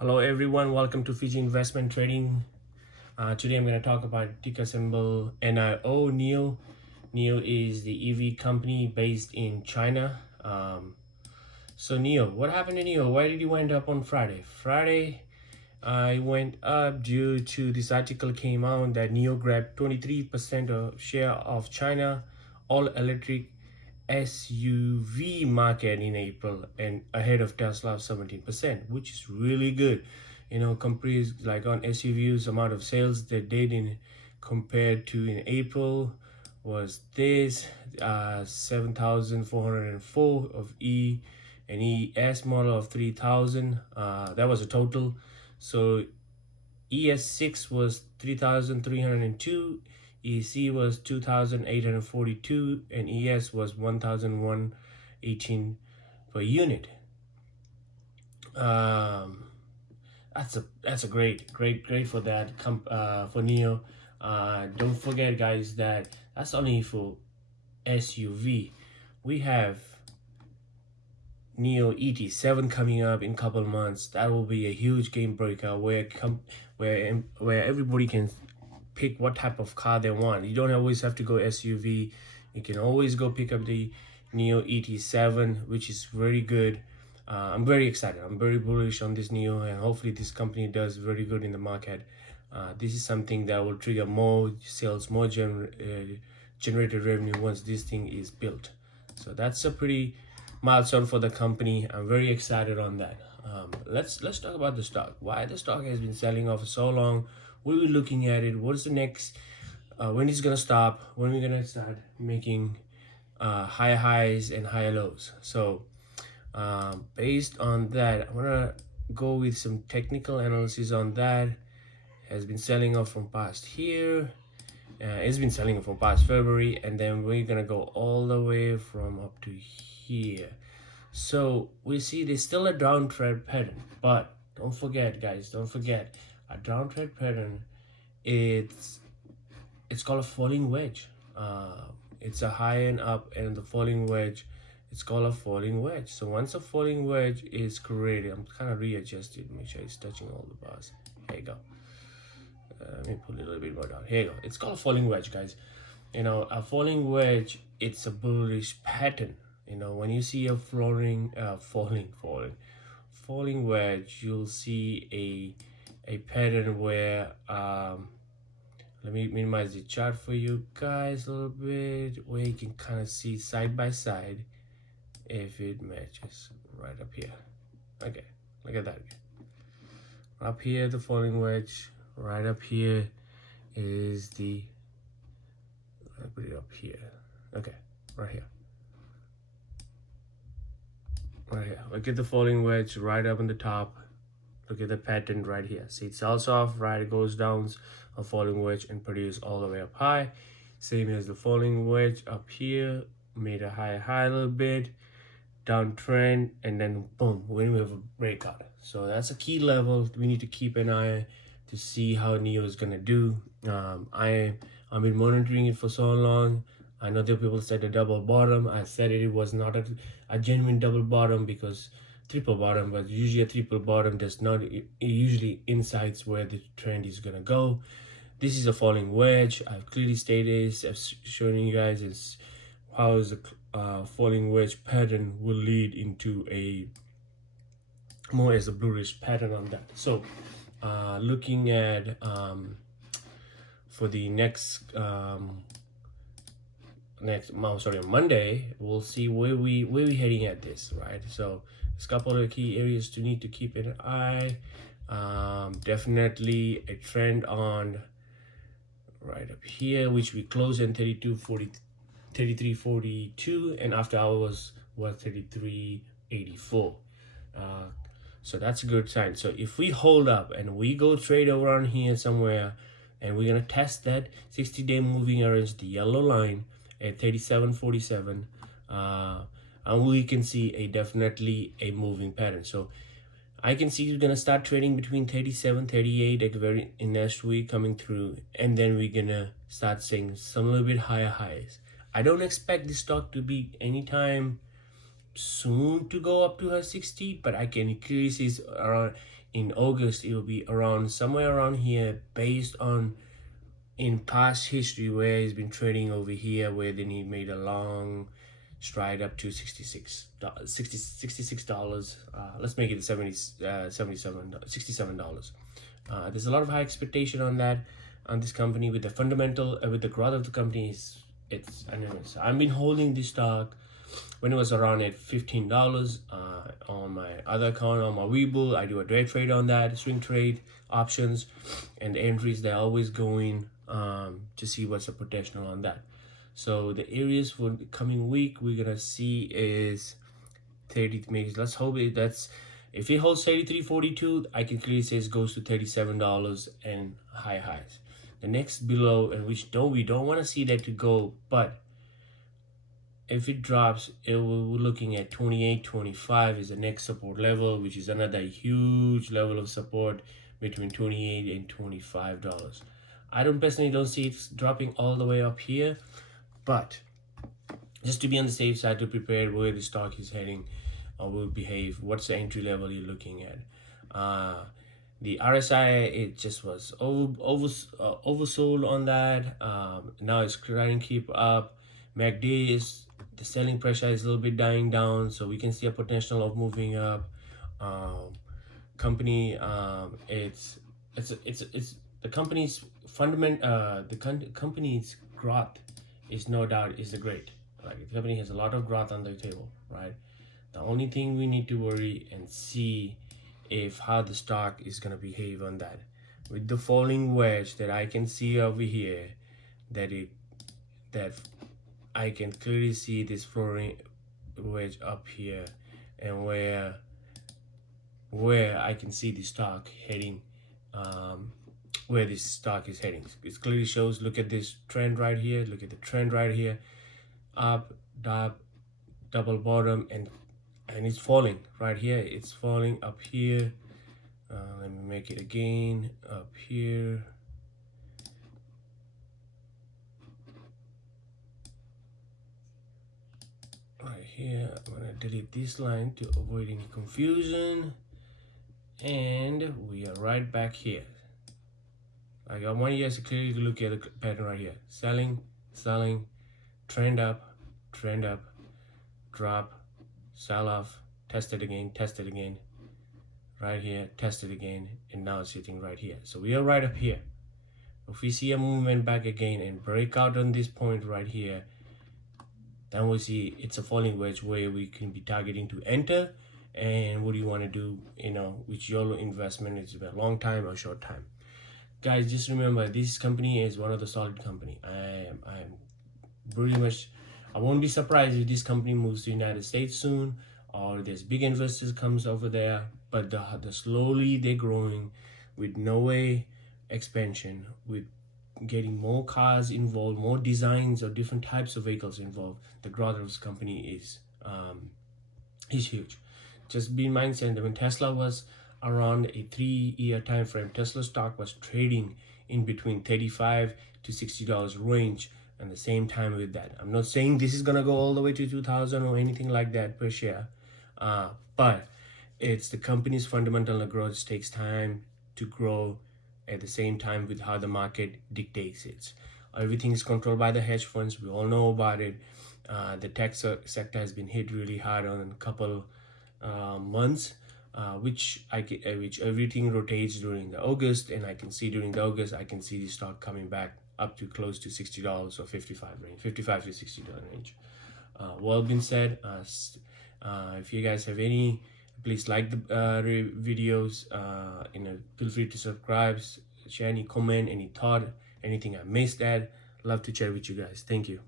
Hello everyone, welcome to Fiji Investment Trading. Today I'm going to talk about ticker symbol NIO, Nio. Nio is the EV company based in China. So Nio, what happened to Nio? Why did he went up on Friday? Friday, I went up due to this article came out that Nio grabbed 23% of share of China all electric SUV market in April and ahead of Tesla of 17%, which is really good. Companies like on SUVs, amount of sales they did in compared to in April was this 7,404 of E and ES model of 3,000. That was a total. So ES6 was 3,302, EC was 2,842, and ES was 1,118 per unit. That's a great for that for Nio. Don't forget, guys, that that's only for SUV. We have Nio ET7 coming up in a couple of months. That will be a huge game breaker where everybody can pick what type of car they want. You don't always have to go SUV. You can always go pick up the Nio ET7, which is very good. I'm very excited. I'm very bullish on this Nio, and hopefully this company does very good in the market. This is something that will trigger more sales, more generated revenue once this thing is built. So that's a pretty milestone for the company. I'm very excited on that. Let's talk about the stock. Why the stock has been selling off for so long? What are we looking at it? What's the next? When is it gonna stop? When are we gonna start making higher highs and higher lows? So based on that, I'm gonna go with some technical analysis on that. Has been selling off from past here. It's been selling from past February, and then we're gonna go all the way from up to here. So we see there's still a downtrend pattern, but don't forget, guys, don't forget a downtrend pattern. It's called a falling wedge. It's a high and up, and the falling wedge, it's called a falling wedge. So once a falling wedge is created, I'm kind of readjusted, make sure it's touching all the bars. There you go. Let me put it a little bit more down. Here you go. It's called a falling wedge, guys. A falling wedge, it's a bullish pattern. When you see a falling wedge, you'll see a pattern where let me minimize the chart for you guys a little bit, where you can kind of see side by side if it matches right up here. Okay, look at that. Up here, the falling wedge. Right up here is the, I put it up here. Okay, right here. Right here. Look at the falling wedge right up on the top. Look at the pattern right here. See, it sells off, right? It goes down a falling wedge and produce all the way up high. Same as the falling wedge up here. Made a high a little bit. Downtrend, and then boom, when we have a breakout. So that's a key level we need to keep an eye to see how Nio is gonna do. I've been monitoring it for so long. I know there are people said a double bottom. I said it was not a genuine double bottom, because triple bottom, but usually a triple bottom does not, it usually insights where the trend is gonna go. This is a falling wedge. I've clearly stated this. I've shown you guys is how is the falling wedge pattern will lead into a more as a bluish pattern on that. So looking at for the next Monday, we'll see where we heading at this, right? So there's a couple of key areas to need to keep an eye. Definitely a trend on right up here, which we closed in 33.42, and after hours was 33.84. So that's a good sign. So if we hold up and we go trade around here somewhere, and we're gonna test that 60-day moving average, the yellow line at 37.47, and we can see definitely a moving pattern. So I can see we're gonna start trading between 37, 38 at in next week coming through, and then we're gonna start seeing some little bit higher highs. I don't expect this stock to be anytime soon to go up to her 60, but I can clearly see it's around in August. It will be around somewhere around here, based on in past history where he's been trading over here, where then he made a long stride up to $66. Let's make it 67 dollars. There's a lot of high expectation on that, on this company, with the fundamental with the growth of the company. It's enormous. I've been holding this stock when it was around at $15 on my other account. On my Webull, I do a day trade on that, swing trade options, and the entries, they're always going to see what's the potential on that. So the areas for the coming week we're gonna see is 30. Maybe let's hope that's, if it holds 33.42, I can clearly say it goes to $37 and high highs. The next below, and we don't want to see that to go, but if it drops, we're looking at 28.25 is the next support level, which is another huge level of support between $28 and $25. I personally don't see it dropping all the way up here, but just to be on the safe side, to prepare where the stock is heading or will behave, what's the entry level you're looking at. The RSI, it just was oversold on that. Now it's trying to keep up. MACD is, the selling pressure is a little bit dying down, so we can see a potential of moving up. Company, it's the company's company's growth is no doubt is great. Like, the company has a lot of growth on the table, right? The only thing we need to worry and see if how the stock is gonna behave on that. With the falling wedge that I can see over here, that I can clearly see this falling wedge up here, and where I can see the stock heading, where this stock is heading. It clearly shows, look at this trend right here, look at the trend right here, up, double bottom, and it's falling right here. It's falling up here. Let me make it again, up here. Right here, I'm gonna delete this line to avoid any confusion. And we are right back here. I want you guys to clearly look at the pattern right here. Selling, trend up, drop, sell off, test it again, right here, test it again, and now it's sitting right here. So we are right up here. If we see a movement back again and break out on this point right here, then we'll see it's a falling wedge where we can be targeting to enter. And what do you want to do, with your investment? It's a long time or short time. Guys, just remember, this company is one of the solid company. I'm pretty much, I won't be surprised if this company moves to the United States soon, or there's big investors comes over there. But the slowly they're growing with no way expansion, with getting more cars involved, more designs of different types of vehicles involved. The growth of this company is huge. Just be mindset that when Tesla was around a 3-year time frame, Tesla stock was trading in between $35 to $60 range. And the same time with that, I'm not saying this is gonna go all the way to 2000 or anything like that per share, but it's the company's fundamental growth takes time to grow at the same time with how the market dictates it. Everything is controlled by the hedge funds. We all know about it. The tech sector has been hit really hard on a couple months, which everything rotates during the August, and I can see during the August, I can see the stock coming back up to close to $60 or 55 to $60 range. Well been said. If you guys have any, please like the videos. Feel free to subscribe, share any comment, any thought, anything I missed at. Love to chat with you guys. Thank you.